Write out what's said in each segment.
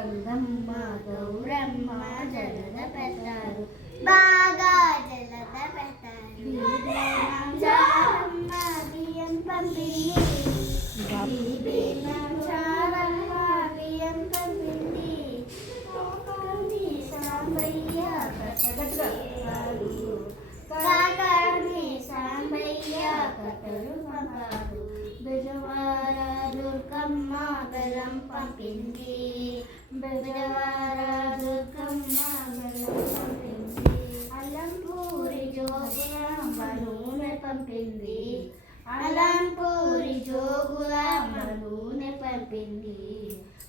గంగమ్మ గౌరమ్మ జలద పెడతారు, బాగా జలద పెడతారు. చారమ్మ బియ్యం పంపింది, చారమ్మ బియ్యం పంపింది. సాంబయ్య కట్టలు కాకర్ని సాంబయ్య కట్టలు పంపారు. బెజవాడ దుర్గమ్మ బెల్లం పంపింది, బెజవాడ దుర్గమ్మ బెల్లం పంపింది. అల్లంపూరి జోగులాంబ నూనె పంపింది, అల్లంపూరి జోగులాంబ నూనె పంపింది.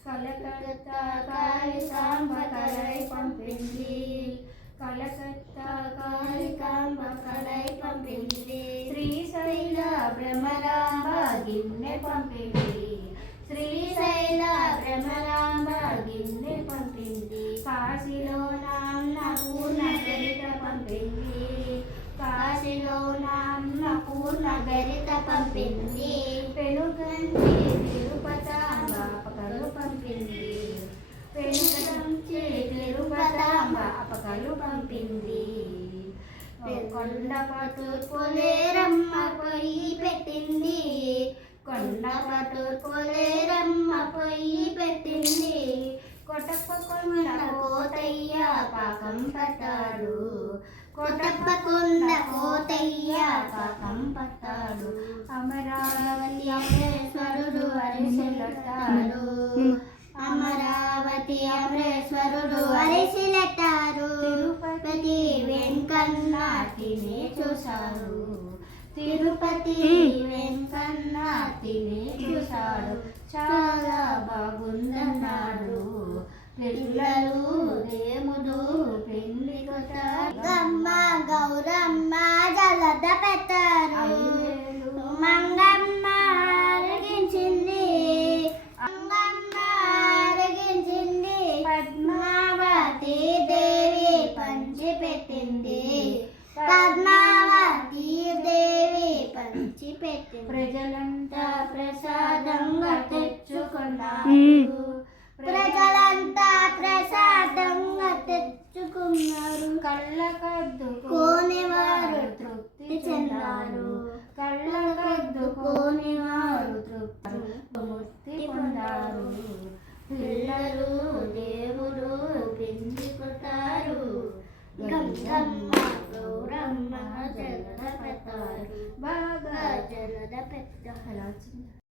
కలకత్తా కాళికాంబ కలై పంపింది, కలకత్తా కాళికాంబ కలై పంపింది. శ్రీశైల భ్రమరాంబ గిన్నె పంపింది, శ్రీశైల భ్రమరాంబ గిన్నె పంపింది. కాశీలో పూర్ణ గరిత పంపింది, కాశీలో పూర్ణ గరిత పంపింది. పెనుగంచి తిరుపతాంబ అపకలు పంపింది, పెనుగంచి తిరుపతాంబ అపకలు పంపింది. కొండపటు పొలేరమ్మ పొయ్యి పెట్టింది, కొండపటు పొలేరమ్మ పొయ్యి పెట్టింది. కొట్టప్పకొండ కోతయ్య పాకం పట్టాడు, కొట్టప్పకొండ కోతయ్య పాకం పట్టాడు. అమరావతి అమరేశ్వరుడు అరిసెలట్టాడు, అమరావతి అమరేశ్వరుడు అరిసెలట్టారు. తిరుపతి వెంకన్న తినే చూశాడు, తిరుపతి వెంకన్న తినే చూశాడు. చాలా బాగుందన్నాడు, పిల్లలు దేవుడు పెళ్లి గంగమ్మ గౌరమ్మ జలద పెట్టారు. మంగమ్మ అరిగించింది, మంగమ్మ అరిగించింది. పద్మావతి దేవి పంచి పెట్టింది, పద్మావతి దేవి పంచి పెట్టింది. ప్రజలంతా ప్రసాదంగా తెచ్చుకున్నారు, ప్రజలంతా ప్రసాదంగా తెచ్చుకున్నారు. కళ్ళకద్దుకోనివారు తృప్తి చెందారు, కళ్ళకద్దుకోనివారు తృప్తి పొందారు. పిల్లలు దేవుడు పెంచుకుంటారు, గంగమ్మ గౌరమ్మ జలద పెడతారు, బాగా జలద పెట్టారు.